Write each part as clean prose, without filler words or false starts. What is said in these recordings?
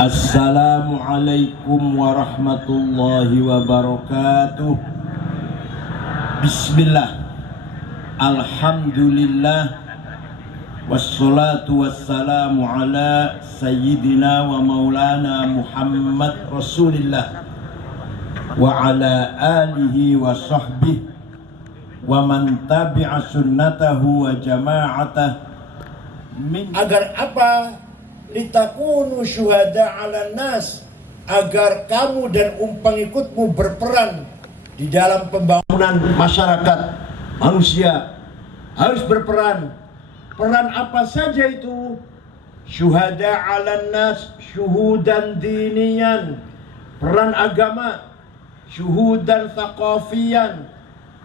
Assalamualaikum warahmatullahi wabarakatuh. Bismillah, alhamdulillah, wassalatu wassalamu ala sayyidina wa maulana Muhammad Rasulillah wa ala alihi wa sahbihi wa man tabi'a sunnatahu wa jama'atah. Agar apa? Litakunu syuhada 'alan nas, agar kamu dan pengikutmu berperan di dalam pembangunan masyarakat manusia. Harus berperan. Peran apa saja itu? Syuhada 'alan nas, syuhudan diniyan, peran agama. Syuhudan thaqafiyan,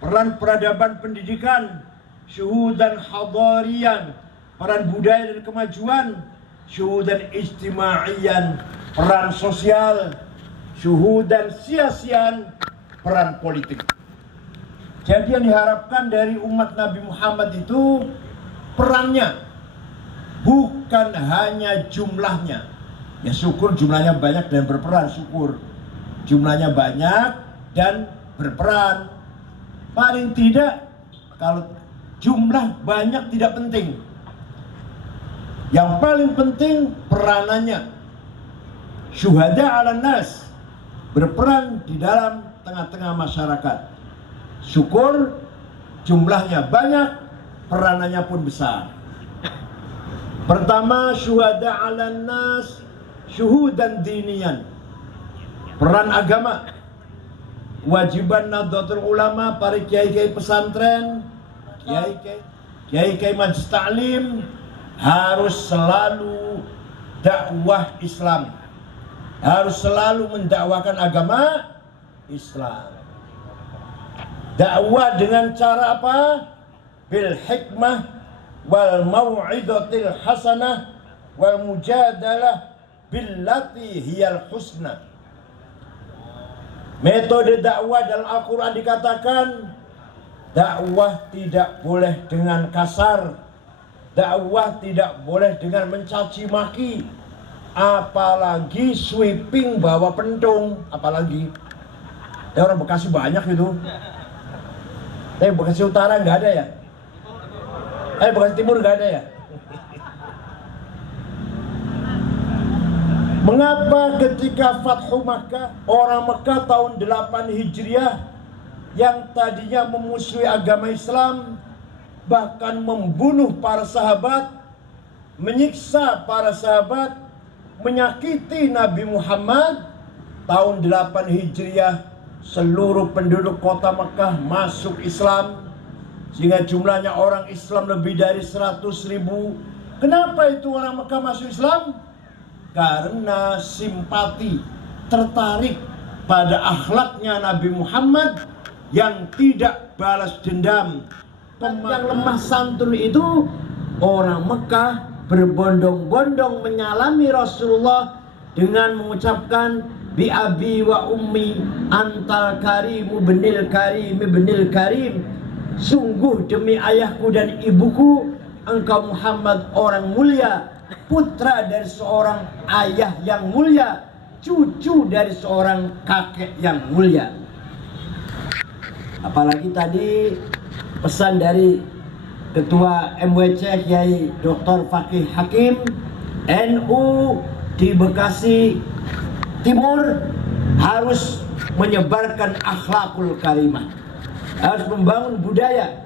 peran peradaban pendidikan. Syuhudan hadariyan, peran budaya dan kemajuan. Syuhudan ijtimaiyan, peran sosial. Syuhudan siasian, peran politik. Jadi yang diharapkan dari umat Nabi Muhammad itu perannya, bukan hanya jumlahnya. Ya syukur jumlahnya banyak dan berperan, syukur jumlahnya banyak dan berperan. Paling tidak kalau jumlah banyak tidak penting. Yang paling penting peranannya. Syuhada 'alan nas, berperan di dalam tengah-tengah masyarakat. Syukur jumlahnya banyak, peranannya pun besar. Pertama, syuhada 'alan nas, syuhudan diniyan, peran agama. Wajiban Nahdlatul Ulama, para kiai-kiai pesantren, kiai-kiai majelis taklim harus selalu dakwah Islam, harus selalu mendakwahkan agama Islam. Dakwah dengan cara apa? Bil hikmah wal mau'izatil hasanah wal mujadalah billati hiyal husna. Metode dakwah dalam Al-Quran dikatakan dakwah tidak boleh dengan kasar. Dakwah tidak boleh dengan mencaci maki, apalagi sweeping bawa pentung, apalagi. Ya orang Bekasi banyak itu. Tapi Bekasi Utara nggak ada ya? Bekasi Timur nggak ada ya? Mengapa ketika Fathu Makkah, orang Mekah tahun 8 Hijriah yang tadinya memusuhi agama Islam, bahkan membunuh para sahabat, menyiksa para sahabat, menyakiti Nabi Muhammad, tahun 8 Hijriah seluruh penduduk kota Mekah masuk Islam, sehingga jumlahnya orang Islam lebih dari 100.000. Kenapa itu orang Mekah masuk Islam? Karena simpati, tertarik pada akhlaknya Nabi Muhammad yang tidak balas dendam. Yang lemah santun itu orang Mekah berbondong-bondong menyalami Rasulullah dengan mengucapkan bi abi wa ummi antal karimu benil karim benil karim, sungguh demi ayahku dan ibuku engkau Muhammad orang mulia, putra dari seorang ayah yang mulia, cucu dari seorang kakek yang mulia. Apalagi tadi pesan dari Ketua MWC Kiai Dr. Fakih Hakim, NU di Bekasi Timur harus menyebarkan akhlakul karimah, harus membangun budaya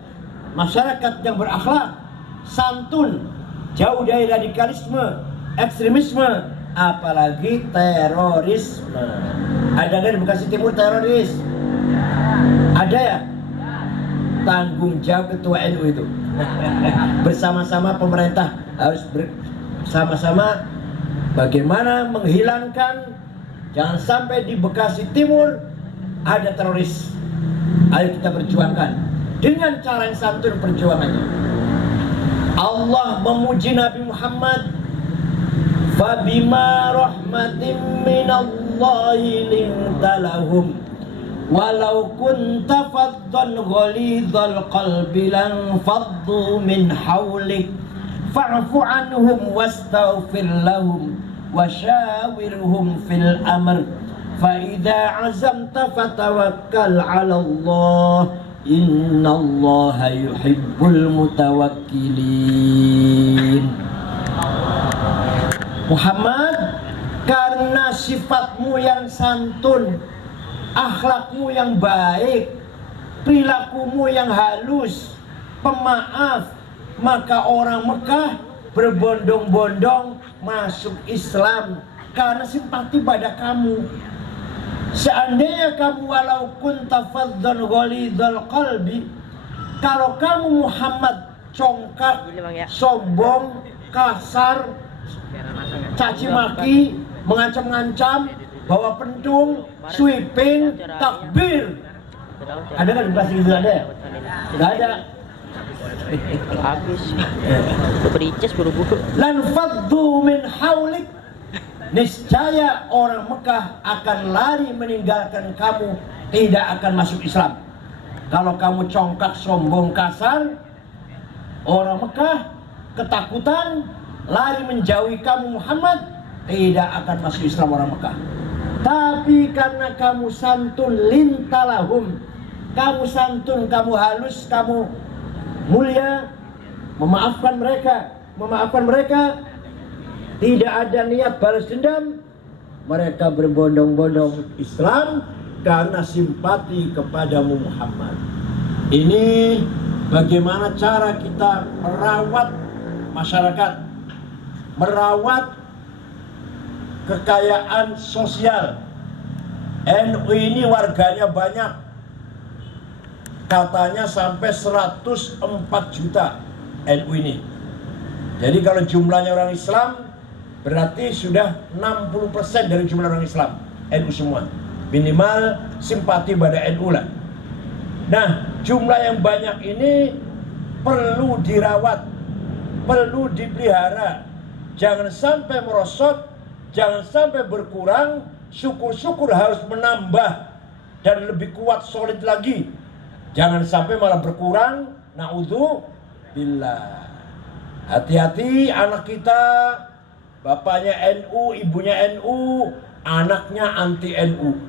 masyarakat yang berakhlak, santun, jauh dari radikalisme, ekstremisme, apalagi terorisme. Ada nggak di Bekasi Timur teroris? Ada ya? Tanggung jawab Ketua NU itu. Bersama-sama pemerintah harus bersama-sama bagaimana menghilangkan, jangan sampai di Bekasi Timur ada teroris. Ayo kita perjuangkan dengan cara yang santun perjuangannya. Allah memuji Nabi Muhammad, fabima rahmatin minallahi lintalahum Walau kunta faddan ghalidhal qalbi lan faddu min hawlik fa'fu anhum wastaghfir lahum wasyawirhum fil amr fa idza azamta fatawakkal 'ala Allah innallaha yuhibbul mutawakkilin. Muhammad, karena sifatmu yang santun, akhlakmu yang baik, perilakumu yang halus, pemaaf, maka orang Mekah berbondong-bondong masuk Islam karena simpati pada kamu. Seandainya kamu walau kunta faddan ghalidhal qalbi, kalau kamu Muhammad congkak, sombong, kasar, caci maki, mengancam-ngancam, bawa pentung, sweeping, takbir. Ada nggak di plastik itu ada? Nggak ada. Habis. Bericis buru-buru. Lan faddu min haulik. Niscaya orang Mekah akan lari meninggalkan kamu, tidak akan masuk Islam. Kalau kamu congkak, sombong, kasar, orang Mekah ketakutan, lari menjauhi kamu Muhammad, tidak akan masuk Islam orang Mekah. Tapi karena kamu santun lintalahum, kamu santun, kamu halus, kamu mulia, memaafkan mereka, tidak ada niat balas dendam, mereka berbondong-bondong Islam karena simpati kepadamu Muhammad. Ini bagaimana cara kita merawat masyarakat, merawat kekayaan sosial. NU ini warganya banyak, katanya sampai 104 juta NU ini. Jadi kalau jumlahnya orang Islam, berarti sudah 60% dari jumlah orang Islam, NU semua. Minimal simpati pada NU lah. Nah, jumlah yang banyak ini perlu dirawat, perlu dipelihara. Jangan sampai merosot, jangan sampai berkurang, syukur-syukur harus menambah dan lebih kuat, solid lagi. Jangan sampai malah berkurang, na'udzubillah. Hati-hati anak kita, bapaknya NU, ibunya NU, anaknya anti NU.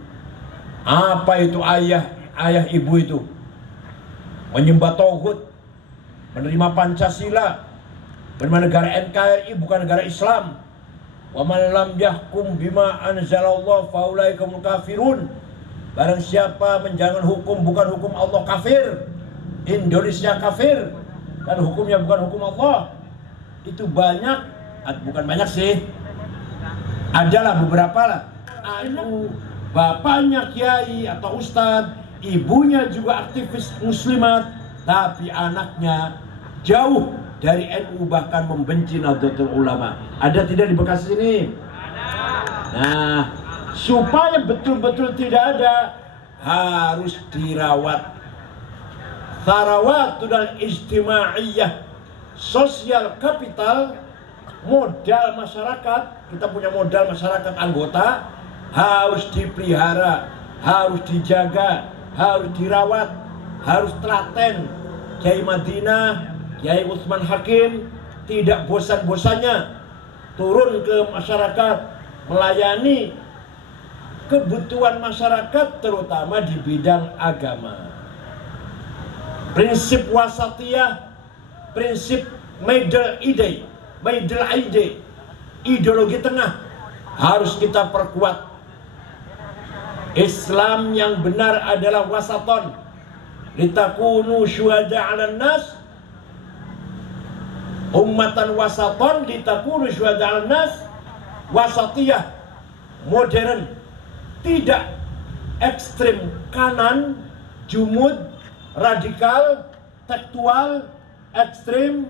Apa itu ayah ibu itu? Menyembah tauhid, menerima Pancasila, menerima negara NKRI bukan negara Islam. Wa man lam yahkum bima anzalallahu faulaika humul kafirun. Barang siapa menjalankan hukum bukan hukum Allah, kafir. Indonesia kafir, kan hukumnya bukan hukum Allah. Itu banyak, bukan banyak sih, adalah beberapa lah. Anu, bapaknya kiai atau ustadz, ibunya juga aktivis muslimat, tapi anaknya jauh dari NU, bahkan membenci Nahdlatul Ulama. Ada tidak di Bekasi ini? Nah, supaya betul-betul tidak ada, harus dirawat. Tharawat dan ijtimaiyah, sosial kapital, modal masyarakat. Kita punya modal masyarakat anggota, harus dipelihara, harus dijaga, harus dirawat, harus telaten. Kiai Madinah, Kiai Utsman Hakim tidak bosan-bosannya turun ke masyarakat, melayani kebutuhan masyarakat terutama di bidang agama. Prinsip wasatiyah, prinsip middle ide, ideologi tengah harus kita perkuat. Islam yang benar adalah wasaton. Litakunu syuhada 'alan nas, ummatan wasaton, litakunu syuhada 'alan nas, wasatiyah, modern, tidak ekstrim kanan, jumud, radikal, tekstual, ekstrim,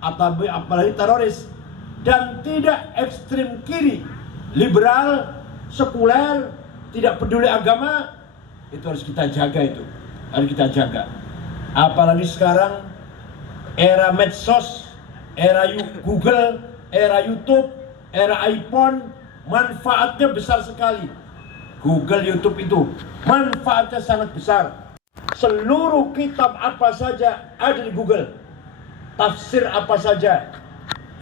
atau apalagi teroris, dan tidak ekstrim kiri, liberal, sekuler, tidak peduli agama. Itu harus kita jaga, itu harus kita jaga. Apalagi sekarang era medsos, era Google, era YouTube, era iPhone, manfaatnya besar sekali. Google, YouTube itu manfaatnya sangat besar. Seluruh kitab apa saja ada di Google. Tafsir apa saja,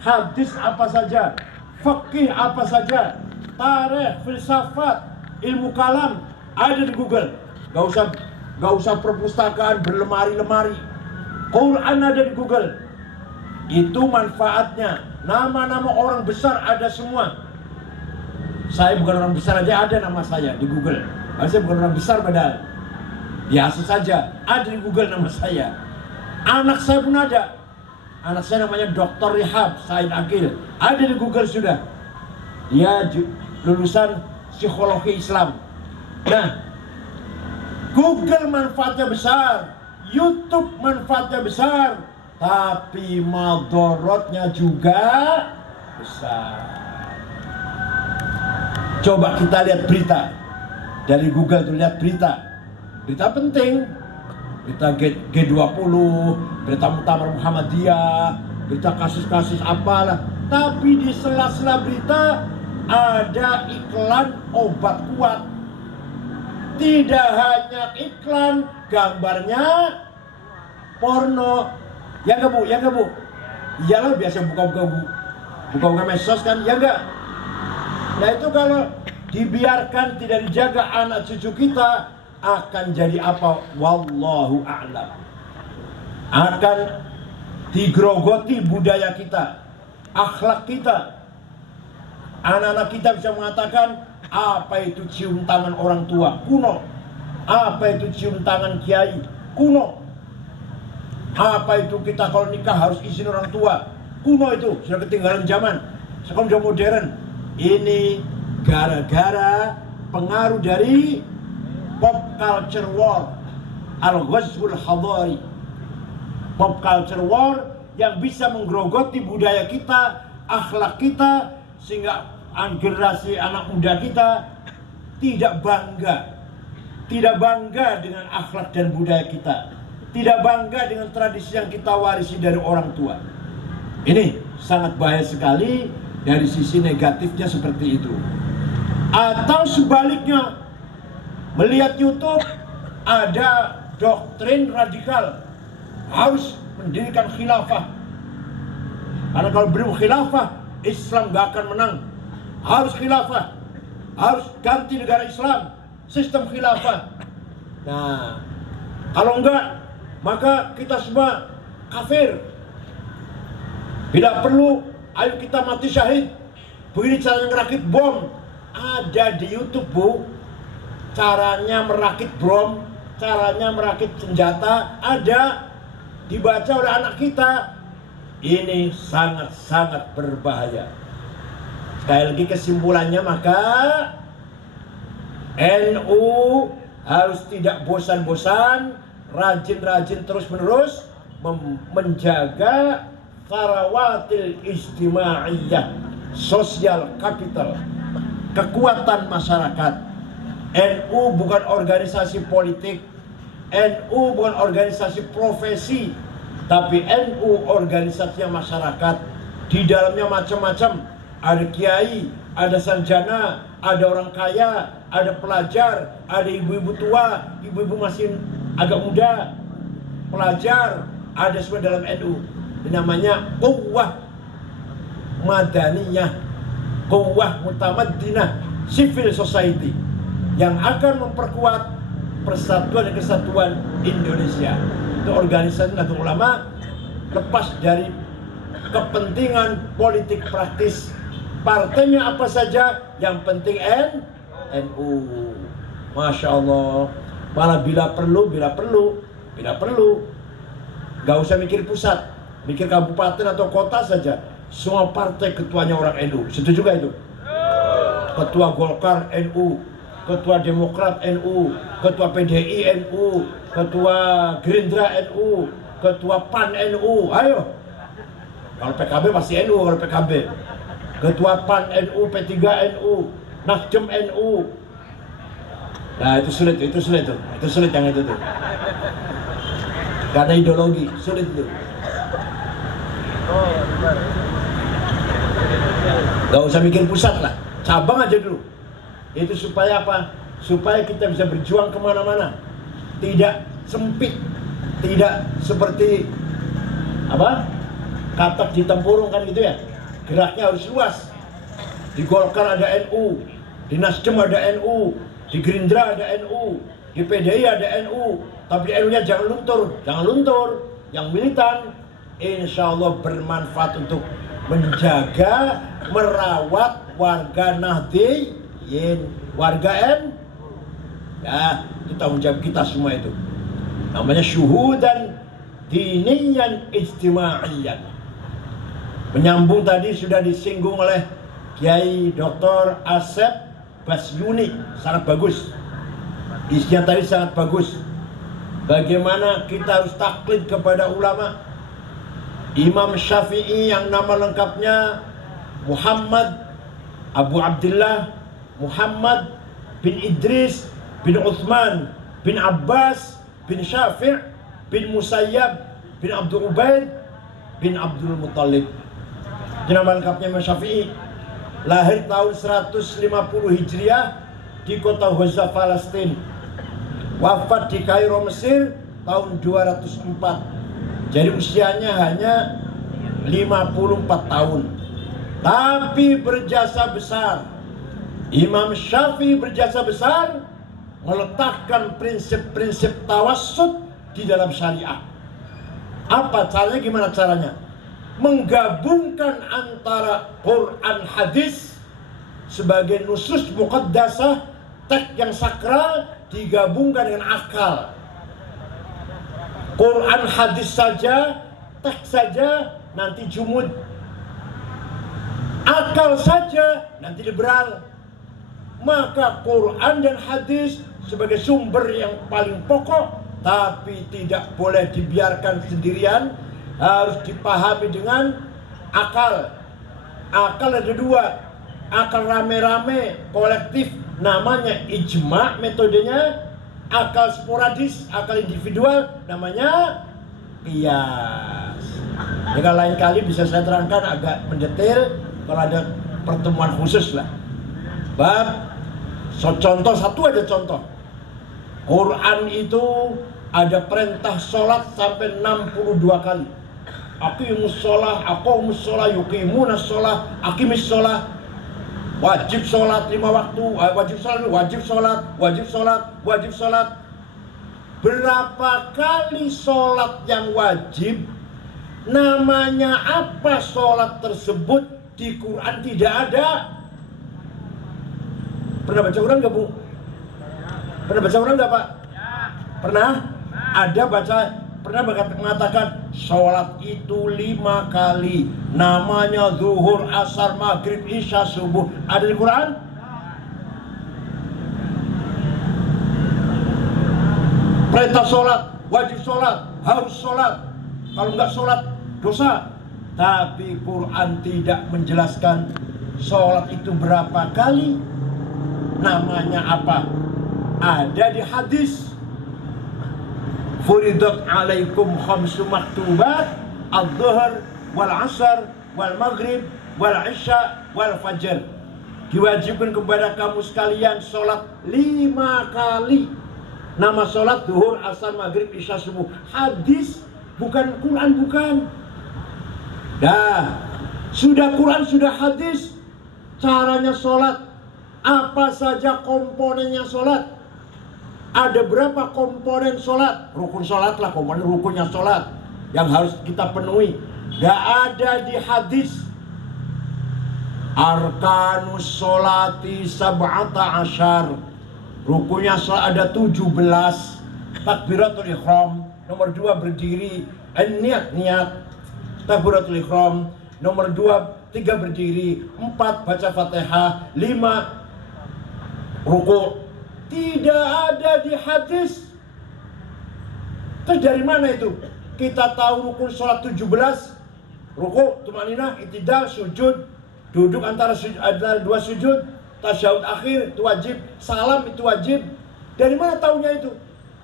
hadis apa saja, fikih apa saja, tarikh, filsafat, ilmu kalam ada di Google. Gak usah perpustakaan berlemari-lemari. Quran ada di Google. Itu manfaatnya. Nama-nama orang besar ada semua. Saya bukan orang besar aja ada nama saya di Google. Saya bukan orang besar padahal. Biasa saja, ada di Google nama saya. Anak saya pun ada. Anak saya namanya Dr. Rihab Said Akil. Ada di Google sudah. Dia lulusan psikologi Islam. Nah, Google manfaatnya besar, YouTube manfaatnya besar, tapi madorotnya juga besar. Coba kita lihat berita dari Google tuh, lihat berita penting, berita G20, berita Muktamar Muhammadiyah, berita kasus-kasus apalah. Tapi di sela-sela berita ada iklan obat kuat. Tidak hanya iklan, gambarnya porno. Ya enggak bu, ya enggak bu? Iyalah biasa buka-buka medsos kan, ya enggak? Nah itu kalau dibiarkan tidak dijaga anak cucu kita akan jadi apa? Wallahu a'lam. Akan digerogoti budaya kita, akhlak kita. Anak-anak kita bisa mengatakan apa itu cium tangan orang tua, kuno. Apa itu cium tangan kiai, kuno. Apa itu kita kalau nikah harus izin orang tua, kuno. Itu sudah ketinggalan zaman. Sekarang sudah modern. Ini gara-gara pengaruh dari pop culture war, al-ghazwul hadari. Pop culture war yang bisa menggerogoti budaya kita, akhlak kita, sehingga generasi anak muda kita tidak bangga dengan akhlak dan budaya kita, tidak bangga dengan tradisi yang kita warisi dari orang tua. Ini sangat bahaya sekali. Dari sisi negatifnya seperti itu. Atau sebaliknya, melihat YouTube ada doktrin radikal harus mendirikan khilafah, karena kalau belum khilafah Islam gak akan menang. Harus khilafah, harus ganti negara Islam, sistem khilafah. Nah, kalau enggak maka kita semua kafir. Bila perlu ayo kita mati syahid. Begini caranya merakit bom. Ada di YouTube bu, caranya merakit bom, caranya merakit senjata, ada. Dibaca oleh anak kita. Ini sangat-sangat berbahaya. Sekali lagi kesimpulannya, maka NU harus tidak bosan-bosan, rajin-rajin terus-menerus menjaga karawatil ijtimaiyah, sosial kapital, kekuatan masyarakat. NU bukan organisasi politik, NU bukan organisasi profesi, tapi NU organisasinya masyarakat. Di dalamnya macam-macam. Ada kiai, ada sarjana, ada orang kaya, ada pelajar, ada ibu-ibu tua, ibu-ibu masih agak muda, pelajar, ada semua dalam NU. Ini namanya quwwah madaniyah, quwwah mutamaddinah, civil society, yang akan memperkuat persatuan dan kesatuan Indonesia. Itu organisasi Nahdlatul Ulama, lepas dari kepentingan politik praktis. Partainya apa saja, yang penting NU. Masya Allah. Malah bila perlu, gak usah mikir pusat, mikir kabupaten atau kota saja. Semua partai ketuanya orang NU. Setuju juga itu? Ketua Golkar NU, Ketua Demokrat NU, Ketua PDI NU, Ketua Gerindra NU, Ketua PAN NU. Ayo. Kalau PKB pasti NU, kalau PKB. Ketua PAN NU, P3 NU, Nasdem NU. Nah itu sulit yang itu tuh. Karena ideologi, sulit itu. Gak usah mikir pusat lah, cabang aja dulu. Itu supaya apa? supaya kita bisa berjuang kemana-mana, tidak sempit, tidak seperti apa katak di tempurung kan gitu ya. Geraknya harus luas. Di Golkar ada NU, di Nasdem ada NU, di Gerindra ada NU, di PDI ada NU, tapi NU-nya jangan luntur, yang militan, insya Allah bermanfaat untuk menjaga, merawat warga Nahdliyin, warga ya, itu tanggung jawab kita semua itu. Namanya syuhudan diniyan ijtimaiyan. Menyambung tadi sudah disinggung oleh Kiai Dr. Asep Basyuni, sangat bagus. Isinya tadi sangat bagus. Bagaimana kita harus taklid kepada ulama. Imam Syafi'i yang nama lengkapnya Muhammad Abu Abdullah Muhammad bin Idris bin Uthman bin Abbas bin Syafi' bin Musayyab bin Abdul Ubaid bin Abdul Muttalib. Itu nama lengkapnya Imam Syafi'i. Lahir tahun 150 Hijriah di kota Gaza, Palestina. Wafat di Kairo, Mesir tahun 204. Jadi usianya hanya 54 tahun. Tapi berjasa besar. Imam Syafi'i berjasa besar meletakkan prinsip-prinsip tawassut di dalam syariah. Apa caranya? Gimana caranya? Menggabungkan antara Quran hadis sebagai nusus muqaddasah, teks yang sakral, digabungkan dengan akal. Quran hadis saja, teks saja nanti jumud, akal saja nanti liberal. Maka Quran dan hadis sebagai sumber yang paling pokok, tapi tidak boleh dibiarkan sendirian, harus dipahami dengan akal. Akal ada dua, akal rame-rame kolektif namanya ijma metodenya, akal sporadis, akal individual namanya qiyas. Jika lain kali bisa saya terangkan agak mendetail kalau ada pertemuan khusus lah. Contoh satu aja contoh. Quran itu ada perintah sholat sampai 62 kali. Aqimus sholah, aqamus sholah, yuqimunas sholah, aqimis sholah. Wajib sholat 5 waktu, wajib sholat. Berapa kali sholat yang wajib? Namanya apa sholat tersebut di Quran tidak ada. Pernah baca Quran nggak, Bu? Pernah baca Quran nggak, Pak? Pernah? Ada baca, pernah mengatakan sholat itu 5 kali. Namanya zuhur, asar, maghrib, isya, subuh. Ada di Quran? Perintah sholat, wajib sholat, harus sholat. Kalau nggak sholat, dosa. Tapi Quran tidak menjelaskan sholat itu berapa kali, namanya apa. Ada di hadis, furidat alaikum khamsu maktubat, al-dhuhr, wal-asar, wal-maghrib, wal-isya, wal-fajr. Diwajibkan kepada kamu sekalian sholat 5 kali. Nama sholat zuhur, asar, maghrib, isya, subuh. Hadis, bukan Quran, bukan. Dah, sudah Quran, sudah hadis. Caranya sholat, apa saja komponennya sholat. Ada berapa komponen sholat? Rukun sholat lah, komponen rukunnya sholat yang harus kita penuhi. Gak ada di hadis. Arkanus sholati sab'ata asyar. Rukunnya ada 17. Takbiratul ihram. Nomor 2 berdiri, niat. Takbiratul ihram. Nomor 2, 3 berdiri, 4 baca Fatihah, 5 ruku. Tidak ada di hadis. Terus dari mana itu? Kita tahu rukun sholat 17. Ruku, tumanina, i'tidal, sujud, duduk antara 2 sujud, tasyahud akhir itu wajib, salam itu wajib. Dari mana tahunya itu?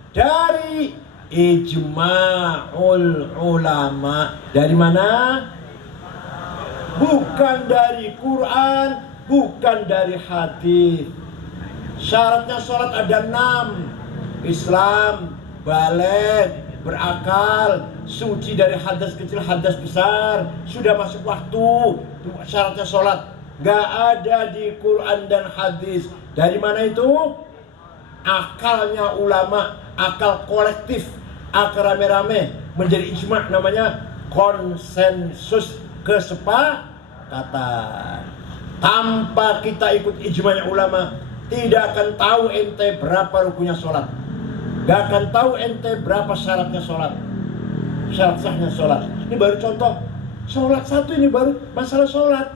Dari ijma'ul ulama. Dari mana? Bukan dari Quran, bukan dari hadis. Syaratnya sholat ada 6. Islam, balik, berakal, suci dari hadas kecil, hadas besar, sudah masuk waktu. Itu syaratnya sholat. Gak ada di Quran dan hadis. Dari mana itu? Akalnya ulama, akal kolektif, akal rame-rame menjadi ijma', namanya konsensus, kesepakatan. Tanpa kita ikut ijma'nya ulama, tidak akan tahu ente berapa rukunya sholat, gak akan tahu ente berapa syaratnya sholat, syarat sahnya sholat. Ini baru contoh sholat satu, ini baru masalah sholat.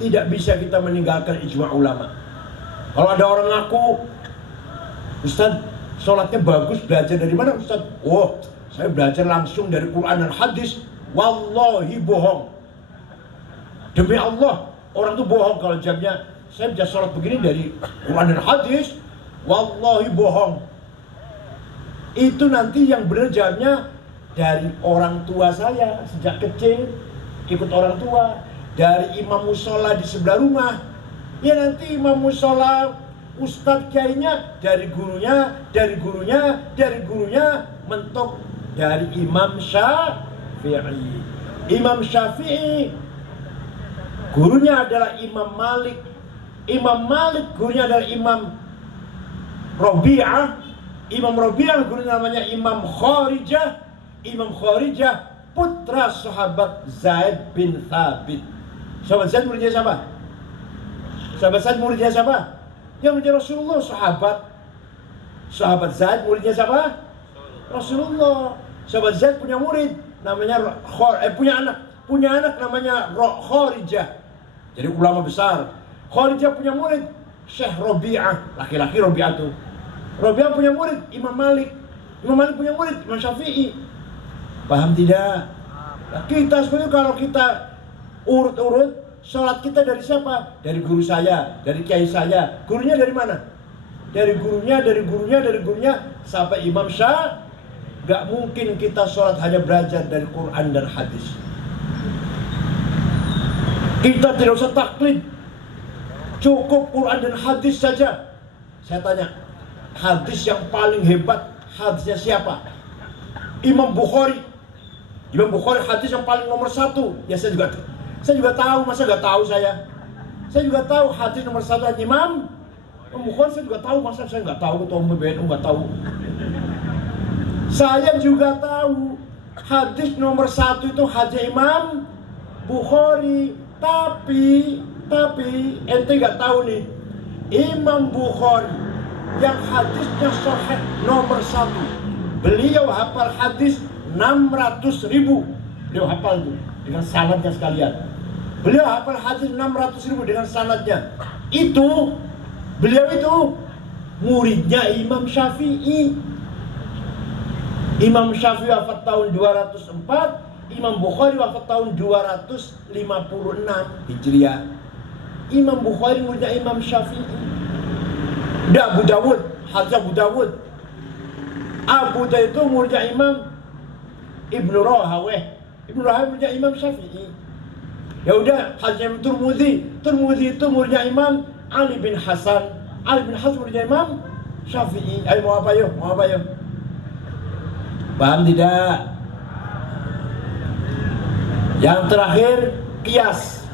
Tidak bisa kita meninggalkan ijma' ulama. Kalau ada orang ngaku, Ustaz, sholatnya bagus, belajar dari mana Ustaz? Oh, saya belajar langsung dari Quran dan hadis. Wallahi bohong. Demi Allah, orang itu bohong kalau jamnya saya bisa sholat begini dari Quran dan hadis. Wallahi bohong. Itu nanti yang benar jamnya dari orang tua saya sejak kecil, ikut orang tua, dari imam musola di sebelah rumah. Ya nanti imam musola, ustadz kiainya dari gurunya, dari gurunya, dari gurunya, mentok dari Imam Syafi'i. Imam Syafi'i gurunya adalah Imam Malik. Imam Malik gurunya adalah Imam Rabi'ah. Imam Rabi'ah gurunya namanya Imam Kharijah. Imam Kharijah putra sahabat Zaid bin Thabit. Sahabat Zaid muridnya siapa? Sahabat Zaid muridnya siapa? Yang muridnya Rasulullah. Sahabat Zaid muridnya siapa? Rasulullah. Sahabat Zaid punya murid namanya punya anak namanya Kharijah. Jadi ulama besar. Kharijah punya murid Syekh Rabi'ah, laki-laki Rabi'ah tuh. Rabi'ah punya murid Imam Malik. Imam Malik punya murid Imam Syafi'i. Paham tidak? Nah, kita sebenarnya kalau kita urut-urut, sholat kita dari siapa? Dari guru saya, dari kiai saya. Gurunya dari mana? Dari gurunya, dari gurunya, dari gurunya sampai Imam Syafi'i. Gak mungkin kita sholat hanya belajar dari Quran dan hadis. Kita tidak usah taklid, cukup Quran dan hadis saja. Saya tanya, hadis yang paling hebat hadisnya siapa? Imam Bukhari. Imam Bukhari hadis yang paling nomor 1. Ya saya juga tahu, masa gak tahu saya? Saya juga tahu hadis nomor 1 Imam Bukhari. Saya juga tahu, masa saya gak tahu? Ketua Umum PBNU gak tahu? Saya juga tahu hadis nomor 1 itu hadis Imam Bukhari. Tapi ente gak tahu nih, Imam Bukhari yang hadisnya sahih nomor 1, beliau hafal hadis 600.000. Beliau hafal itu dengan sanadnya sekalian. Beliau hafal hadis 600.000 dengan sanadnya. Beliau itu muridnya Imam Syafi'i. Imam Syafi'i wafat tahun 204, Imam Bukhari wafat tahun 256 Hijriah. Imam Bukhari muridnya Imam Syafi'i. Abu Dawud, hadis Abu Dawud. Abu Dawud itu muridnya Imam Ibnu Rahaweh. Ibnu Rahaweh muridnya Imam Syafi'i. Ya udah, hadis Imam Turmudi itu muridnya Imam Ali bin Hasan. Ali bin Hasan muridnya Imam Syafi'i. Ayo mau apa yuk? Paham tidak? Yang terakhir, kias.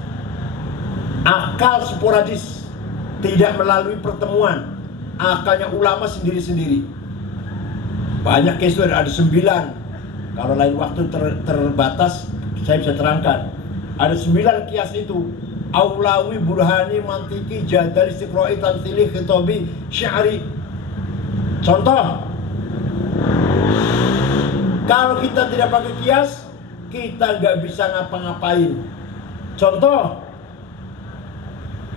Akal sporadis, tidak melalui pertemuan. Akalnya ulama sendiri-sendiri. Banyak kias itu ada 9. Kalau lain waktu terbatas, saya bisa terangkan. Ada 9 kias itu. Aulawi, burhani, mantiki, jadali, istiqra'i, tamthili, khitabi, sya'ri. Contoh, kalau kita tidak pakai kias, kita nggak bisa ngapa-ngapain. Contoh,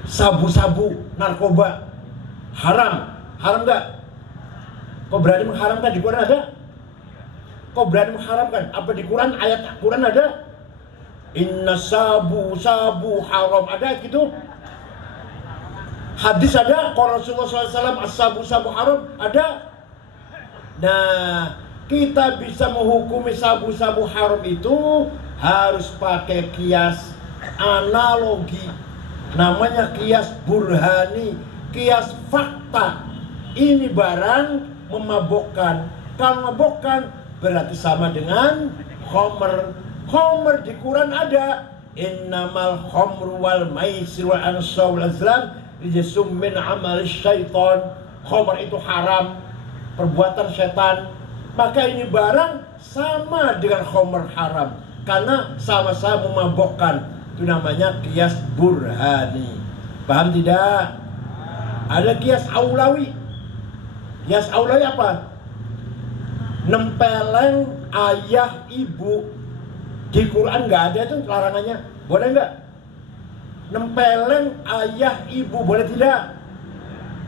sabu-sabu, narkoba, haram nggak? Kok berani mengharamkan? Di Quran ada? Kok berani mengharamkan? Apa di Quran, ayat Quran ada? Inna sabu haram, ada gitu? Hadis ada? Kalau Rasulullah SAW as-sabu haram, ada? Nah, kita bisa menghukumi sabu-sabu haram itu harus pakai kias analogi. Namanya kias burhani, kias fakta. Tak, ini barang memabokkan. Kalau memabokkan berarti sama dengan khomer. Khomer di Quran ada. Innamal khomru wal maisir wal ansab wal azlam rijsum min amali syaitan. Khomer itu haram, perbuatan setan. Maka ini barang sama dengan khomer haram, karena sama-sama memabokkan. Itu namanya qiyas burhani. Paham tidak? Ada qiyas aulawi. Qiyas aulawi apa? Nempeleng ayah ibu. Di Quran nggak ada itu larangannya. Boleh nggak? Nempeleng ayah ibu boleh tidak?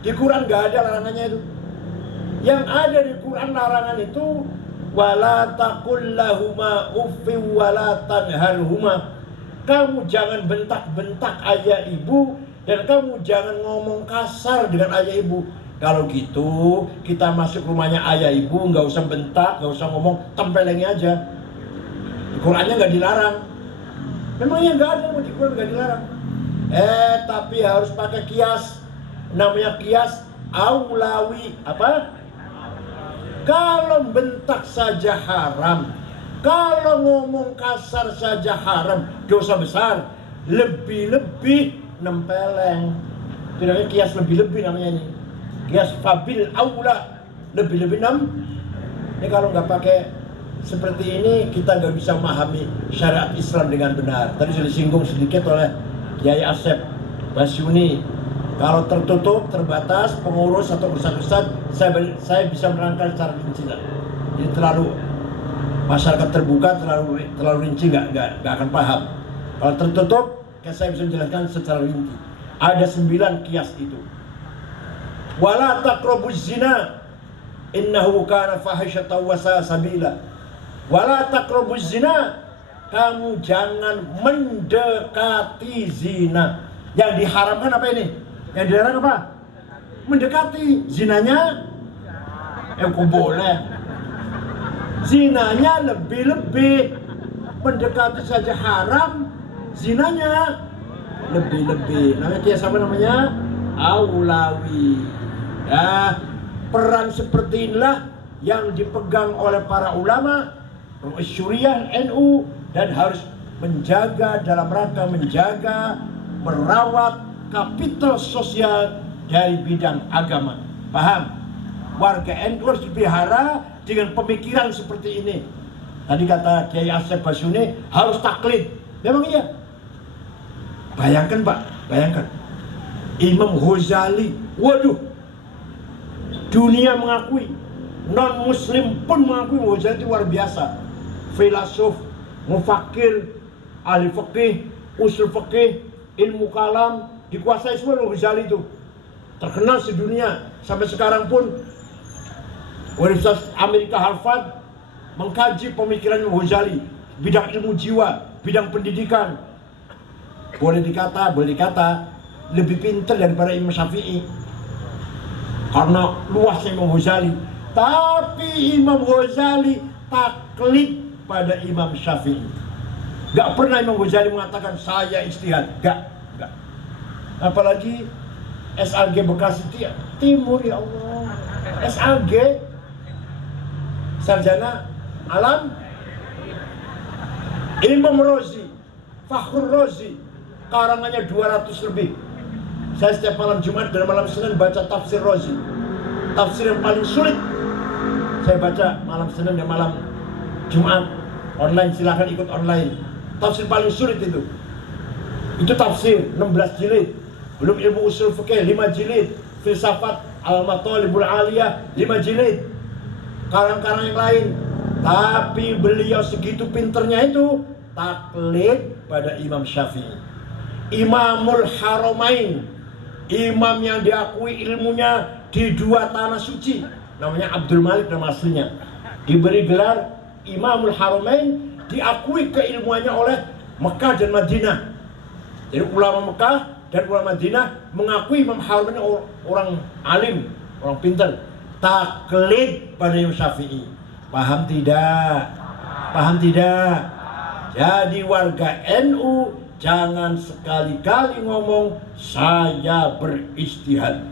Di Quran nggak ada larangannya itu. Yang ada di Quran larangan itu wala taqul lahuma uffin wala tanharhuma. Kamu jangan bentak-bentak ayah ibu dan kamu jangan ngomong kasar dengan ayah ibu. Kalau gitu kita masuk rumahnya ayah ibu nggak usah bentak, nggak usah ngomong, tempelengi aja. Di Qurannya nggak dilarang. Memangnya nggak ada di Quran nggak dilarang. Tapi harus pakai kias. Namanya kias aulawi. Apa? Kalau bentak saja haram, kalau ngomong kasar saja haram, dosa besar. Lebih-lebih nempeleng. Itu namanya kias lebih-lebih namanya ini. Kias fabil aula, lebih-lebih Ini kalau nggak pakai seperti ini kita nggak bisa memahami syariat Islam dengan benar. Tadi sudah disinggung sedikit oleh Kiai Asep Basyuni. Kalau tertutup, terbatas, pengurus atau ustaz-ustaz, saya bisa menerangkan secara rinci. Jadi terlalu masyarakat terbuka, terlalu rinci nggak akan paham. Kalau tertutup, saya bisa menjelaskan secara rinci. Ada 9 kias itu. Wala taqrabuz zina, innahu kana fahisyatan wa sa'a sabila. Wala taqrabuz zina, kamu jangan mendekati zina. Yang diharamkan apa ini? Yang dilarang apa? Mendekati. Zinanya kok boleh. Zinanya lebih-lebih. Mendekati saja haram, zinanya lebih-lebih. Namanya kias apa namanya? Aulawi. Ya, peran seperti inilah yang dipegang oleh para ulama Syuriah NU dan harus menjaga dalam rangka menjaga, merawat kapital sosial dari bidang agama. Paham? Warga NU harus dipelihara dengan pemikiran seperti ini. Tadi kata Kiai Asep Basyuni harus taklid. Memang iya. Bayangkan Pak, bayangkan. Imam Ghazali, waduh, dunia mengakui, non muslim pun mengakui Ghazali itu luar biasa. Filosof, mufakir, ahli fikih, usul fikih, ilmu kalam, dikuasai semua oleh Ghazali itu. Terkenal sedunia. Sampai sekarang pun Universitas Amerika Harvard mengkaji pemikiran Ghazali, bidang ilmu jiwa, bidang pendidikan. Boleh dikata lebih pintar daripada Imam Syafi'i karena luasnya Imam Ghazali. Tapi Imam Ghazali taklid pada Imam Syafi'i. Gak pernah Imam Ghazali mengatakan saya ijtihad. Gak. Apalagi SAG Bekasi Timur, ya Allah. SAG sarjana alam. Imam Razi, Fakhrul Razi, karangannya 200 lebih. Saya setiap malam Jumat dan malam Senin baca tafsir Razi. Tafsir yang paling sulit saya baca malam Senin dan malam Jumat. Online, silahkan ikut online. Tafsir paling sulit itu. Itu tafsir 16 jilid. Belum ilmu usul fikih 5 jilid. Filsafat Al-Matalibul Aliyah 5 jilid. Karang-karang yang lain. Tapi beliau segitu pinternya itu taklid pada Imam Syafi'i. Imamul Haramain, imam yang diakui ilmunya di 2 tanah suci, namanya Abdul Malik nama aslinya. Diberi gelar Imamul Haramain, diakui keilmuannya oleh Mekah dan Madinah. Jadi ulama Mekah dan ulama Madinah mengakui Imam Haramain orang alim, orang pintar. Taklid pada Imam Syafi'i. Paham tidak? Paham tidak? Jadi warga NU jangan sekali-kali ngomong saya beristihad.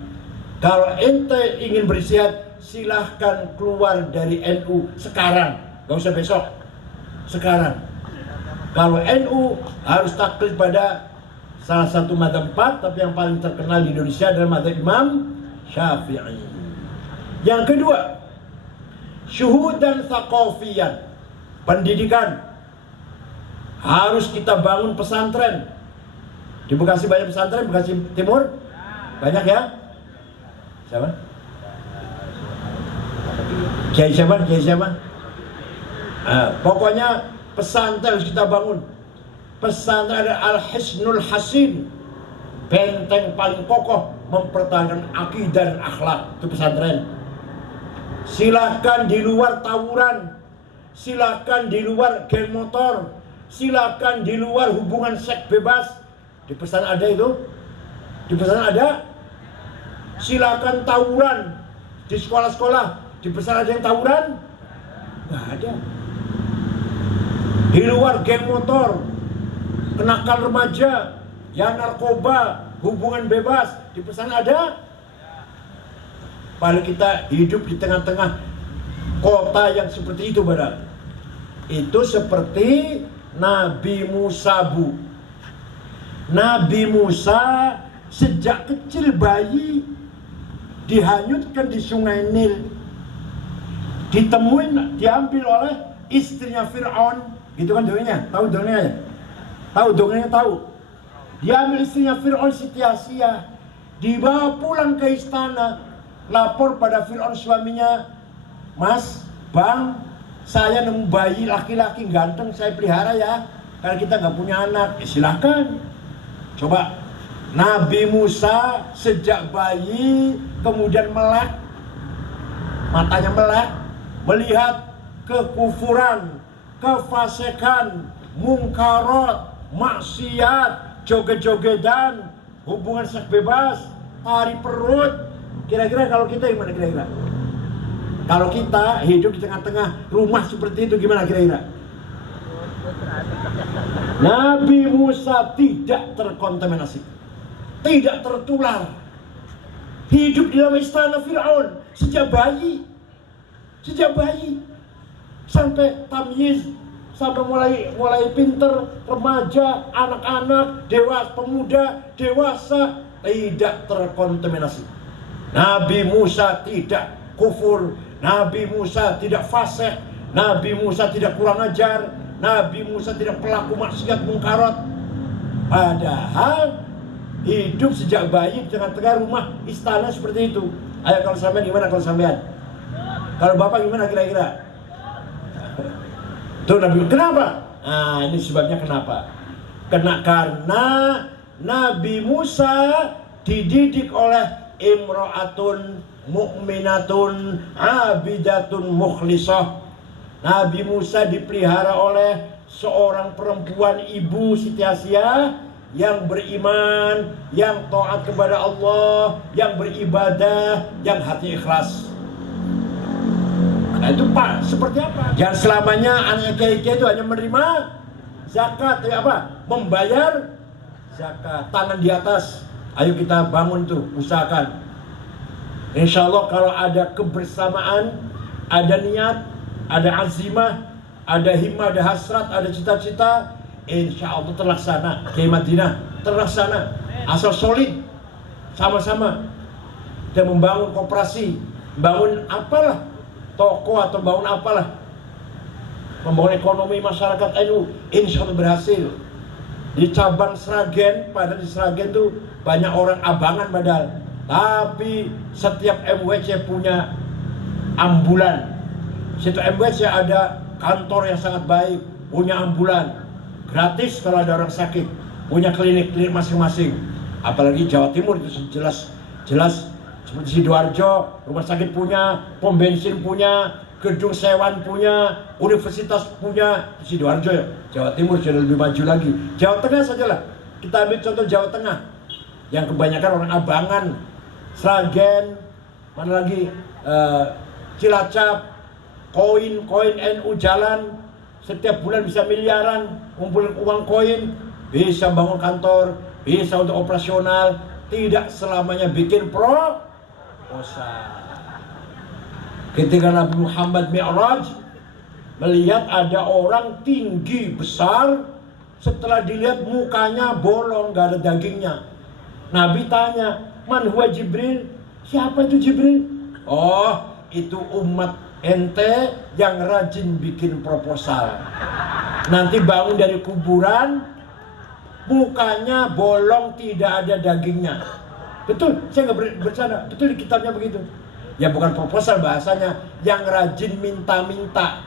Kalau ente ingin beristihad, silahkan keluar dari NU sekarang, gak usah besok, sekarang. Kalau NU harus taklid pada salah satu madzhab 4, tapi yang paling terkenal di Indonesia adalah madzhab Imam Syafi'i. Yang kedua, syuhudan thaqafiyan, pendidikan. Harus kita bangun pesantren. Di Bekasi banyak pesantren, Bekasi Timur banyak ya. Siapa? Kiai siapa? Kiai siapa? Pokoknya pesantren harus kita bangun. Pesantren ada Al-Hisnul Hasin, benteng paling kokoh mempertahankan akidah dan akhlak. Itu pesantren. Silakan di luar tawuran, silakan di luar geng motor, silakan di luar hubungan seks bebas. Di pesantren ada itu? Di pesantren ada? Silakan tawuran di sekolah-sekolah. Di pesantren ada yang tawuran? Nggak ada. Di luar geng motor, kenakalan remaja, ya narkoba, hubungan bebas, di pesantren ada? Padahal kita hidup di tengah-tengah kota yang seperti itu, padahal. Itu seperti Nabi Musa, Bu. Nabi Musa sejak kecil bayi dihanyutkan di sungai Nil, ditemuin, diambil oleh istrinya Fir'aun, gitu kan dongengnya, tahu dongengnya? Tahu dongengnya, tahu? Diambil istrinya Fir'aun, Siti Asia, dibawa pulang ke istana, lapor pada Fir'aun suaminya, Mas, Bang, saya nemu bayi laki-laki ganteng, saya pelihara ya, karena kita nggak punya anak. Silahkan, coba. Nabi Musa sejak bayi kemudian melek, matanya melek, melihat kekufuran, kefasikan, mungkarat, maksiat, joget-jogetan, hubungan seks bebas, tari perut. Kira-kira kalau kita gimana kira-kira? Kalau kita hidup di tengah-tengah rumah seperti itu gimana kira-kira? Nabi Musa tidak terkontaminasi, tidak tertular, hidup di dalam istana Fir'aun sejak bayi, sampai tamyiz, sampai mulai pinter, remaja, anak-anak, dewasa, pemuda, dewasa, tidak terkontaminasi. Nabi Musa tidak kufur, Nabi Musa tidak fasik, Nabi Musa tidak kurang ajar, Nabi Musa tidak pelaku maksiat mungkarat. Padahal hidup sejak bayi di tengah-tengah rumah istana seperti itu. Ayo kalau sampean gimana kalau sampean? Kalau bapak gimana kira-kira? Tuh Nabi, kenapa? Nah ini sebabnya kenapa? Karena Nabi Musa dididik oleh imra'atun mu'minatun abidatun mukhlisah. Nabi Musa dipelihara oleh seorang perempuan, ibu Siti Asia, yang beriman, yang taat kepada Allah, yang beribadah, yang hati ikhlas. Nah itu Pak, seperti apa? Jangan selamanya anaknya kiai-kiai itu hanya menerima zakat, membayar zakat, tangan di atas. Ayo kita bangun tuh, usahakan. Insya Allah kalau ada kebersamaan, ada niat, ada azimah, ada himmah, ada hasrat, ada cita-cita, insya Allah terlaksana. Kiai Madinah terlaksana, asal solid, sama-sama kita membangun koperasi, bangun apalah, toko atau bangun apalah, membangun ekonomi masyarakat NU, insya Allah berhasil. Di cabang Sragen, padahal di Sragen tuh banyak orang abangan padahal, tapi setiap MWC punya ambulan. Situ MWC ada kantor yang sangat baik, punya ambulan gratis kalau ada orang sakit, punya klinik masing-masing. Apalagi Jawa Timur itu jelas seperti Sidoarjo, rumah sakit punya, pom bensin punya, gedung sewan punya, universitas punya. Sidoarjo ya, Jawa Timur sudah lebih maju lagi. Jawa Tengah sajalah, kita ambil contoh Jawa Tengah yang kebanyakan orang abangan, Sragen, mana lagi, Cilacap, koin NU jalan, setiap bulan bisa miliaran, kumpulin uang koin, bisa bangun kantor, bisa untuk operasional, tidak selamanya bikin proposal. Ketika Nabi Muhammad Mi'raj melihat ada orang tinggi besar, setelah dilihat mukanya bolong, gak ada dagingnya. Nabi tanya, "Man huwa Jibril?" Siapa itu Jibril? "Oh, itu umat ente yang rajin bikin proposal. Nanti bangun dari kuburan, mukanya bolong, tidak ada dagingnya." Betul, saya nggak bercanda. Betul, di kitabnya begitu. Ya bukan proposal bahasanya, yang rajin minta-minta,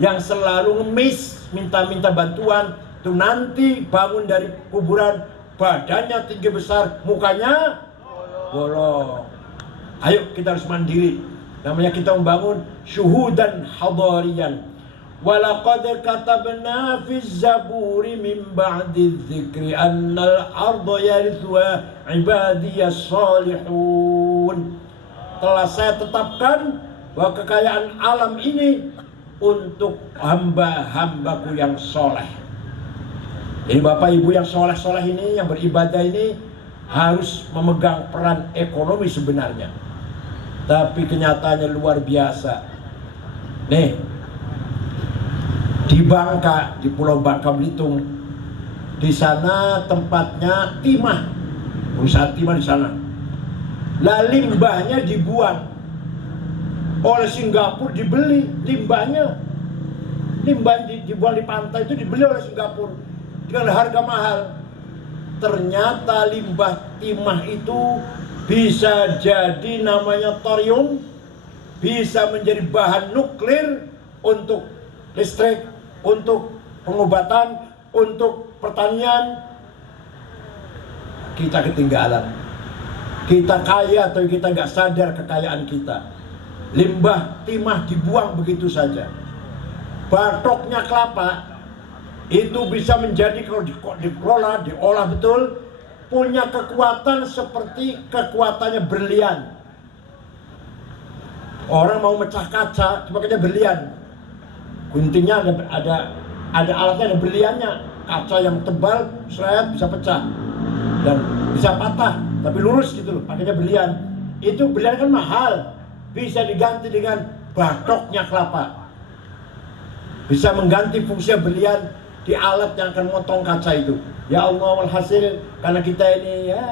yang selalu ngemis, minta-minta bantuan. Itu nanti bangun dari kuburan, badannya tinggi besar, mukanya bolong. Ayo kita harus mandiri. Namanya kita membangun syuhudan hadariyan. Walaqad katabna fi zaburi min ba'di dzikri annal arda yarithuha ibadiyas salihun. Telah saya tetapkan bahwa kekayaan alam ini untuk hamba-hambaku yang soleh. Jadi bapak ibu yang soleh-soleh ini, yang beribadah ini harus memegang peran ekonomi sebenarnya. Tapi kenyataannya luar biasa. Nih, di Bangka, di Pulau Bangka Belitung, di sana tempatnya timah, perusahaan timah di sana. Lah limbahnya dibuang oleh Singapura, dibeli limbahnya. Limbah dibuang di pantai itu dibeli oleh Singapura dengan harga mahal. Ternyata limbah timah itu bisa jadi namanya thorium, bisa menjadi bahan nuklir untuk listrik, untuk pengobatan, untuk pertanian. Kita ketinggalan. Kita kaya atau kita nggak sadar kekayaan kita. Limbah timah dibuang begitu saja. Batoknya kelapa itu bisa menjadi, kalau dikelola, diolah betul, punya kekuatan seperti kekuatannya berlian. Orang mau mecah kaca, pakainya berlian. Guntingnya ada alatnya, ada berliannya. Kaca yang tebal, seret, bisa pecah dan bisa patah, tapi lurus gitu loh, pakainya berlian. Itu berlian kan mahal, bisa diganti dengan batoknya kelapa. Bisa mengganti fungsi berlian di alat yang akan motong kaca itu. Ya Allah, walhasil karena kita ini ya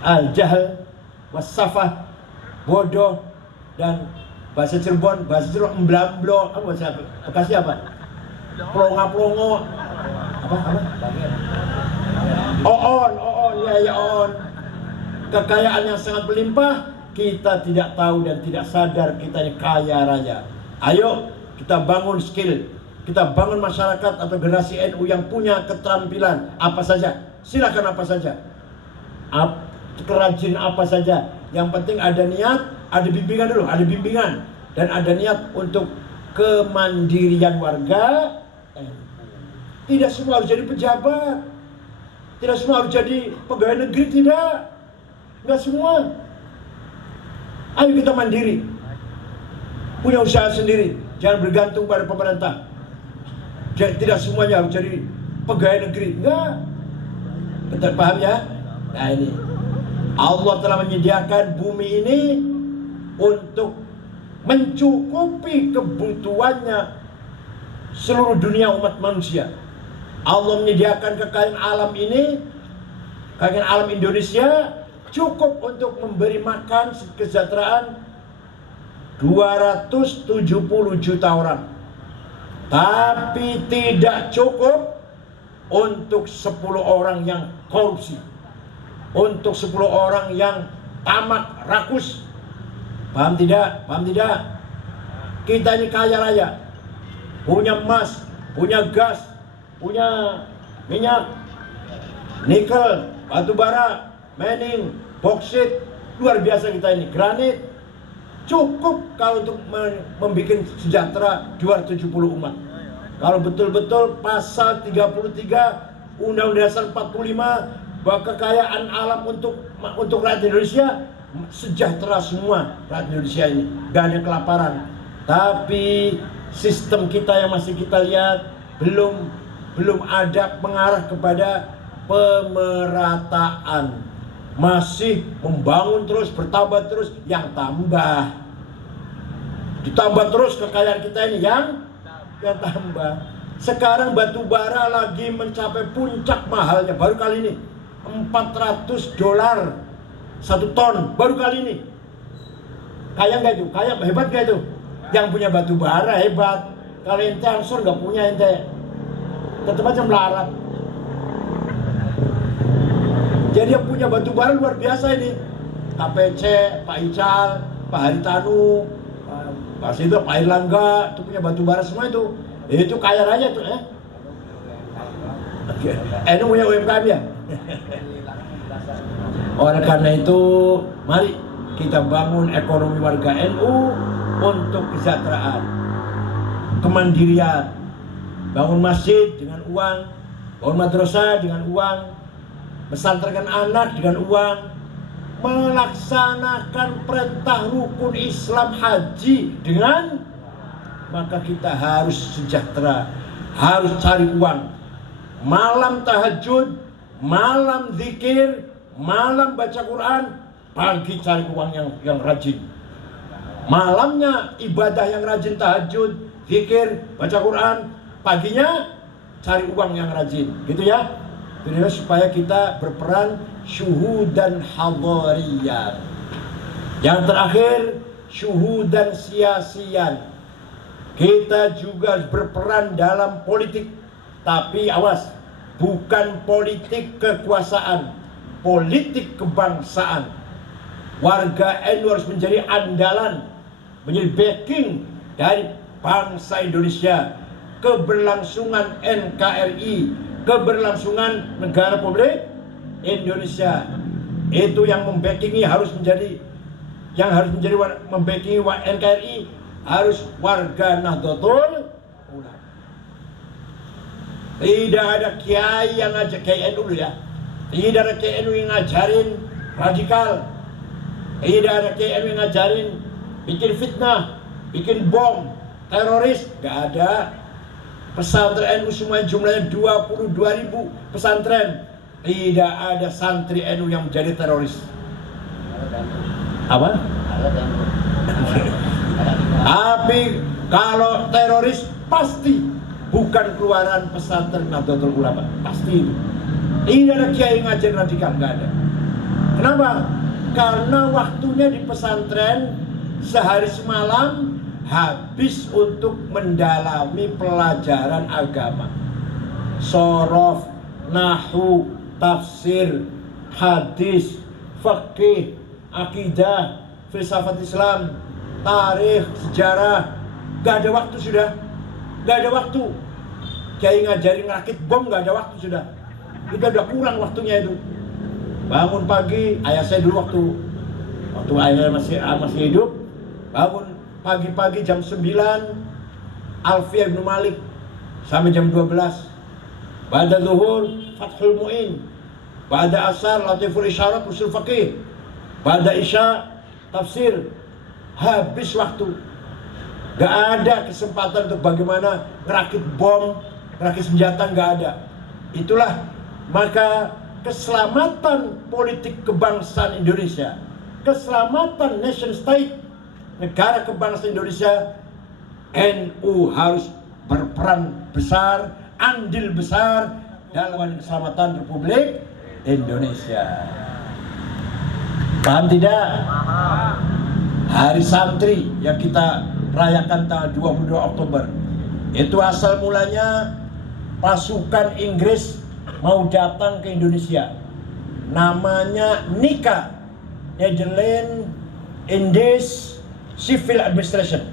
al-jahl wasafah, bodoh, dan bahasa Cirebon emblamblo, apa bahasa Bekasi apa? Plonga-plongo, apa? On, ya on. Kekayaan yang sangat melimpah, kita tidak tahu dan tidak sadar kita ini kaya raya. Ayo kita bangun skill, kita bangun masyarakat atau generasi NU yang punya keterampilan apa saja. Silakan apa saja, kerajin apa saja. Yang penting ada niat, ada bimbingan dulu, ada bimbingan dan ada niat untuk kemandirian warga. Tidak semua harus jadi pejabat, tidak semua harus jadi pegawai negeri, tidak semua. Ayo kita mandiri, punya usaha sendiri, jangan bergantung pada pemerintah. Tidak semuanya harus jadi pegawai negeri, enggak. Betul, paham ya? Nah ini, Allah telah menyediakan bumi ini untuk mencukupi kebutuhannya seluruh dunia umat manusia. Allah menyediakan kekayaan alam ini, kekayaan alam Indonesia cukup untuk memberi makan kesejahteraan 270 juta orang. Tapi tidak cukup untuk 10 orang yang korupsi, untuk 10 orang yang tamak, rakus. Paham tidak? Paham tidak? Kita ini kaya raya, punya emas, punya gas, punya minyak, nikel, batu bara, mining, boksit, luar biasa kita ini, granit. Cukup kalau untuk membuat sejahtera 270 umat. Kalau betul-betul pasal 33 Undang-Undang Dasar 45 bahwa kekayaan alam untuk rakyat Indonesia, sejahtera semua rakyat Indonesia ini, gak ada kelaparan. Tapi sistem kita yang masih kita lihat belum ada mengarah kepada pemerataan. masih membangun terus, bertambah terus, yang tambah. Ditambah terus kekayaan kita ini yang tambah. Sekarang batu bara lagi mencapai puncak mahalnya baru kali ini. $400 1 ton baru kali ini. Kaya nggak itu? Kaya hebat nggak itu? Yang punya batu bara hebat. Kalau ente ansor nggak punya ente, tetap aja melarat. Jadi yang punya batu bara luar biasa ini. KPC, Pak Ical, Pak Haritanu, Pak Sido, Pak Erlangga, itu punya batu bara semua itu. Itu kaya raya tuh NU punya UMKM ya. Oleh karena itu, mari kita bangun ekonomi warga NU untuk kesejahteraan, kemandirian, bangun masjid dengan uang, bangun madrasah dengan uang, pesantrenkan anak dengan uang, melaksanakan perintah rukun Islam haji dengan, maka kita harus sejahtera, harus cari uang. Malam tahajud, malam zikir, malam baca Quran, pagi cari uang yang rajin. Malamnya ibadah yang rajin, tahajud, zikir, baca Quran, paginya cari uang yang rajin, gitu ya. Jadi supaya kita berperan syuhudan hadariyan. Yang terakhir, syuhudan siasian. Kita juga berperan dalam politik, tapi awas, bukan politik kekuasaan, politik kebangsaan. Warga NU harus menjadi andalan, menjadi backing dari bangsa Indonesia, keberlangsungan NKRI, keberlangsungan negara Republik Indonesia. Itu yang membackingi harus menjadi, yang harus menjadi membackingi NKRI harus warga Nahdlatul Ulama. Tidak ada kiai yang ngajak, kiai NU ya. Tidak ada kiai NU yang ngajarin radikal. Tidak ada kiai NU yang ngajarin bikin fitnah, bikin bom, teroris. Gak ada. Pesantren NU semua jumlahnya 22.000 pesantren. Tidak ada santri NU yang menjadi teroris. Apa? Tapi kalau teroris pasti bukan keluaran pesantren Nahdlatul Ulama, pasti itu. Tidak ada kiai ngajar radikal, nggak ada. Kenapa? Karena waktunya di pesantren sehari semalam habis untuk mendalami pelajaran agama, sorof, nahu, tafsir, hadis, fikih, akidah, filsafat Islam, tarikh, sejarah. Gak ada waktu sudah. Gak ada waktu. Kiai ngajarin ngerakit bom, gak ada waktu sudah. Kita udah kurang waktunya itu. Bangun pagi, ayah saya dulu waktu ayah masih hidup, bangun pagi-pagi jam 9 Alfiya bin Malik sampai jam 12. Ba'da zuhur Fathul Mu'in, ba'da asar Latiful Isyarat Usul Faqih, ba'da isya tafsir. Habis waktu. Gak ada kesempatan untuk bagaimana ngerakit bom, ngerakit senjata, gak ada. Itulah maka keselamatan politik kebangsaan Indonesia, keselamatan nation state, negara kebangsaan Indonesia, NU harus berperan besar, andil besar dalam keselamatan Republik Indonesia. Paham tidak? Hari Santri yang kita rayakan tanggal 22 Oktober itu asal mulanya pasukan Inggris mau datang ke Indonesia. Namanya NICA, Netherlands Indies Civil Administration.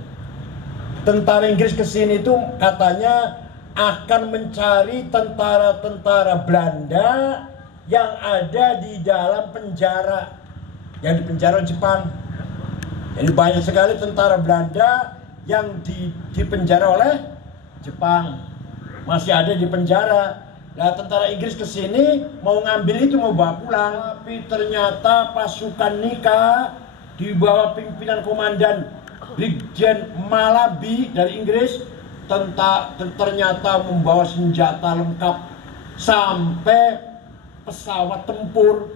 Tentara Inggris kesini itu katanya akan mencari tentara-tentara Belanda yang ada di dalam penjara, yang dipenjara Jepang. Jadi banyak sekali tentara Belanda yang dipenjara oleh Jepang, masih ada di penjara. Nah, tentara Inggris kesini mau ngambil itu, mau bawa pulang. Tapi ternyata pasukan NICA di bawah pimpinan komandan Brigjen Malaby dari Inggris ternyata membawa senjata lengkap sampai pesawat tempur,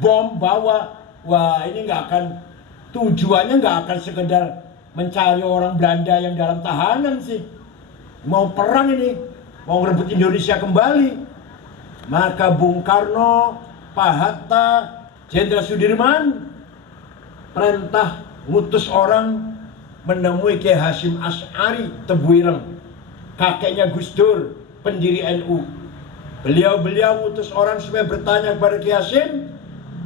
bom bawa. Wah, ini nggak akan, tujuannya nggak akan sekedar mencari orang Belanda yang dalam tahanan sih. Mau perang ini, mau merebut Indonesia kembali. Maka Bung Karno, Pak Hatta, Jenderal Sudirman perintah ngutus orang menemui Kiai Hasyim Asy'ari Tebuireng, kakeknya Gus Dur, pendiri NU. Beliau ngutus orang supaya bertanya kepada Kiai Hasyim,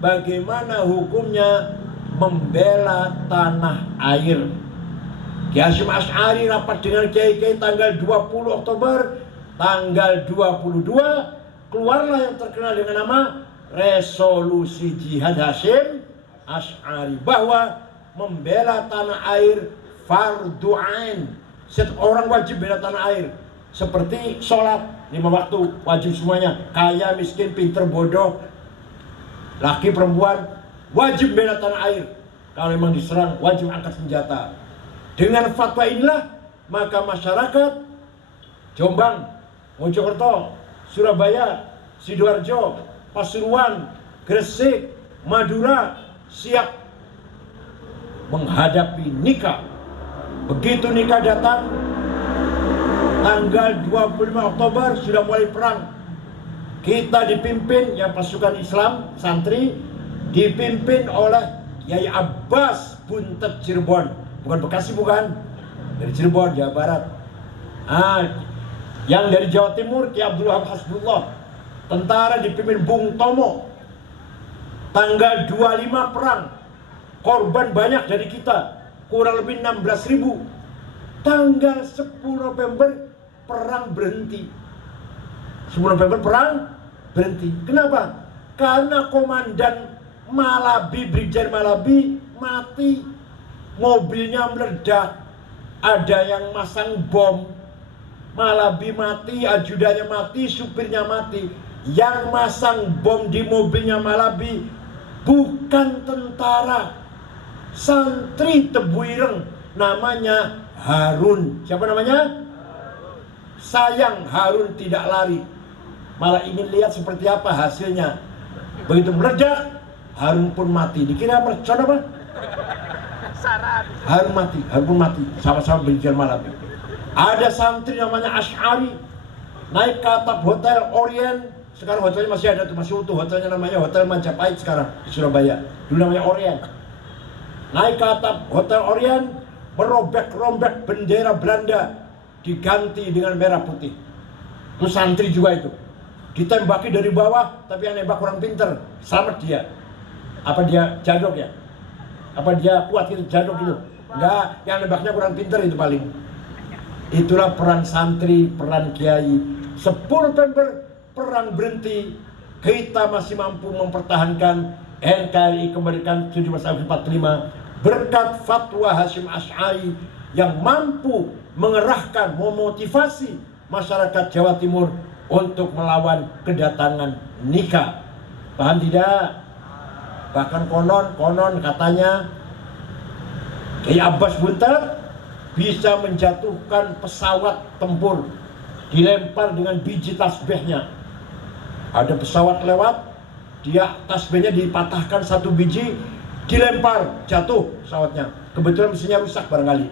bagaimana hukumnya membela tanah air. Kiai Hasyim Asy'ari rapat dengan Kiai tanggal 20 Oktober, tanggal 22 keluarlah yang terkenal dengan nama Resolusi Jihad Hasyim Asy'ari, bahwa membela tanah air fardu ain. Setiap orang wajib bela tanah air, seperti sholat 5 waktu wajib semuanya, kaya miskin pinter bodoh laki perempuan wajib bela tanah air. Kalau memang diserang wajib angkat senjata. Dengan fatwa inilah maka masyarakat Jombang, Mojokerto, Surabaya, Sidoarjo, Pasuruan, Gresik, Madura siap menghadapi nikah. Begitu nikah datang tanggal 25 Oktober sudah mulai perang. Kita dipimpin yang pasukan Islam santri dipimpin oleh Kiai Abbas Buntet Cirebon, bukan Bekasi, bukan, dari Cirebon, Jawa Barat. Yang dari Jawa Timur Kiai Abdul Wahab Hasbullah, tentara dipimpin Bung Tomo. Tanggal 25 perang, korban banyak dari kita, kurang lebih 16.000. Tanggal 10 November perang berhenti. 10 November perang berhenti. Kenapa? Karena komandan Malabi, Brigjen Malabi mati, mobilnya meledak, ada yang masang bom, Malabi mati, ajudannya mati, supirnya mati. Yang masang bom di mobilnya Malabi bukan tentara, santri Tebuireng, namanya Harun. Siapa namanya? Sayang Harun tidak lari, malah ingin lihat seperti apa hasilnya. Begitu meledak, Harun pun mati. Dikira mercon apa? Harun pun mati, sama-sama Brigjen Malabi. Ada santri namanya Asy'ari naik ke atap Hotel Orient. Sekarang hotelnya masih ada tuh, masih utuh hotelnya, namanya Hotel Majapahit sekarang di Surabaya. Dulu namanya Orient. Naik ke atap Hotel Orient, merobek-rombek bendera Belanda, diganti dengan merah putih. Itu santri juga itu. Ditembaki dari bawah, tapi yang nembak kurang pinter, selamat dia. Apa dia jadok ya? Apa dia kuat gitu, jadok gitu? Enggak, yang nembaknya kurang pinter itu paling. Itulah peran santri, peran kiai. 10 November perang berhenti, kita masih mampu mempertahankan NKRI kemerdekaan 17 Agustus 45 berkat fatwa Hasyim Asy'ari yang mampu mengerahkan, memotivasi masyarakat Jawa Timur untuk melawan kedatangan nikah. Paham tidak? Bahkan konon katanya Kiai Abbas Buntet bisa menjatuhkan pesawat tempur, dilempar dengan biji tasbihnya. Ada pesawat lewat, dia tasbihnya dipatahkan satu biji, dilempar, jatuh pesawatnya. Kebetulan mesinnya rusak barangkali.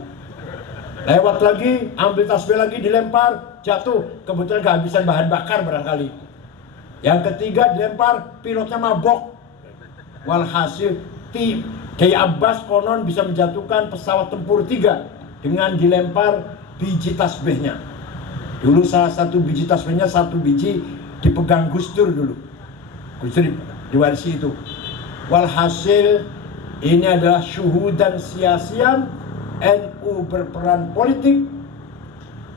Lewat lagi, ambil tasbih lagi, dilempar, jatuh. Kebetulan kehabisan bahan bakar barangkali. Yang ketiga dilempar, pilotnya mabok. Walhasil, Kiai Abbas konon bisa menjatuhkan pesawat tempur 3 dengan dilempar biji tasbihnya. Dulu salah satu biji tasbihnya, satu biji dipegang Gus Dur dulu. Gus Dur diwarisi itu. Walhasil, ini adalah syuhudan sia-siam. NU berperan politik,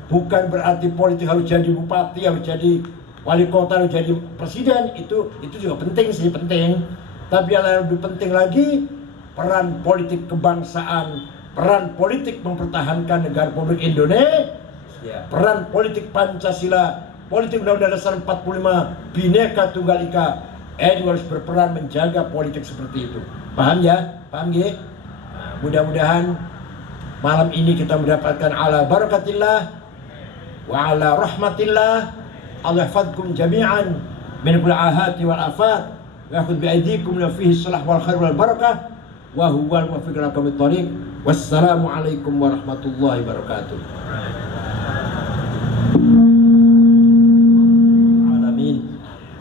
bukan berarti politik harus jadi bupati, harus jadi wali kota, harus jadi presiden. Itu juga penting sih, penting. Tapi yang lebih penting lagi, peran politik kebangsaan, peran politik mempertahankan negara Republik Indonesia, peran politik Pancasila, politik Undang-Undang Dasar 45, Bhinneka Tunggal Ika. NU harus berperan menjaga politik seperti itu. Paham ya? Paham ya? Nah, mudah-mudahan malam ini kita mendapatkan ala barakatillah wa ala rahmatillah. Allah yahfadkum jami'an min kulli ahati wal afat. ويأخذ بأيديكم لما فيه الصلاح والخير والبركة وهو الموفق لكم الطريق والسلام عليكم ورحمة الله وبركاته. آمين.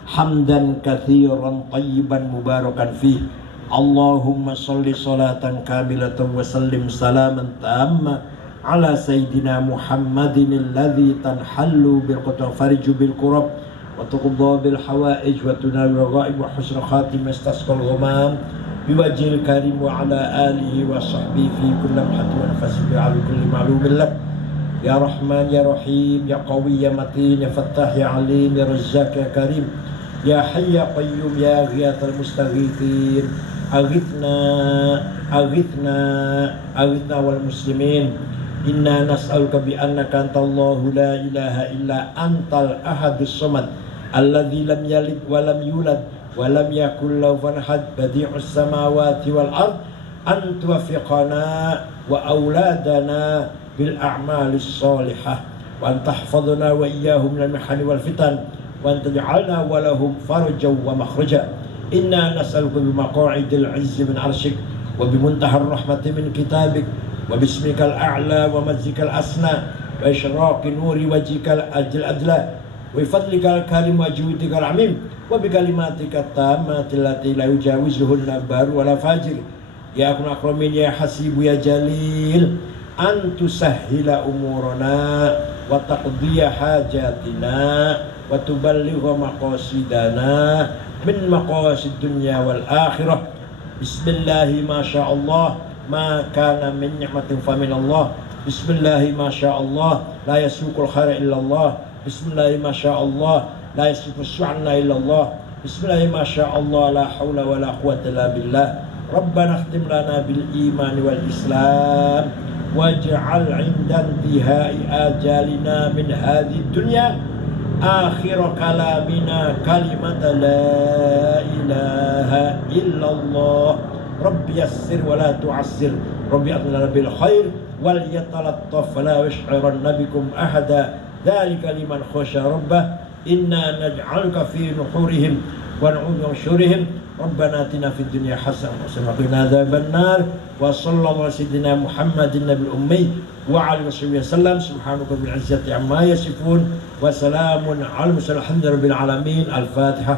حمدا كثيرا طيبا مباركا فيه. اللهم صل صلاة كاملة وسلم سلاما تاما على سيدنا محمد الذي تنحل بالقطع فرج بالكرب وتقضى بالحوائج وتنال الرغائب وحسن خاتم يستسقى الغمام بوجه الكريم وعلى آله وصحبه في كل لمحة ونفس على كل معلوم لك يا رحمن يا رحيم يا قوي يا متين يا فتاح يا عليم يا رزاق يا كريم يا حي يا قيوم يا غياث المستغيثين أغثنا أغثنا أغثنا والمسلمين. إنا نسألك بأنك أنت الله لا إله إلا أنت الأحد الصمد الذي لم يلد ولم يولد ولم يكن له كفوا أحد بديع السماوات والأرض أن توفقنا وأولادنا بالأعمال الصالحة وأن تحفظنا وإياهم من المحن والفتن وأن تجعلنا ولهم فرجا ومخرجا. إنا نسألك بمقاعد العز من عرشك وبمنتهى الرحمة من كتابك وباسمك الأعلى ومجدك الأسنى وإشراق نور وجهك الأدلى وبفضلك الكريم وجودك العميم وبكلماتك التامات التي لا يجاوزهن بار ولا فاجر يا أكرم الأكرمين يا حسيب يا جليل أن تسهل أمورنا وتقضي حاجاتنا وتبلغ مقاصدنا من مقاصد الدنيا والآخرة. بسم الله ما شاء الله ما كان من نعمة فمن الله. بسم الله ما شاء الله لا يسوق الخير إلا الله. بسم الله ما شاء الله لا يسوق السوء إلا الله. بسم الله ما شاء الله لا حول ولا قوة إلا بالله. ربنا اختم لنا بالإيمان والإسلام واجعل عند انتهاء آجالنا من هذه الدنيا آخر كلامنا كلمة لا إله إلا الله. رب يسر ولا تعسر رب أطلنا بالخير وليتلطف ولا يشعرن بكم أحدا ذلك لمن خشى ربه. إنا نجعلك في نحورهم ونعوذ من شرورهم. ربنا آتنا في الدنيا حسنة وقنا عذاب النار. وصلى الله على سيدنا محمد النبي الأمي وعلى آله وصحبه وسلم. سبحانك بالعزة عما يصفون وسلام على المرسلين الحمد لله رب العالمين. الفاتحة.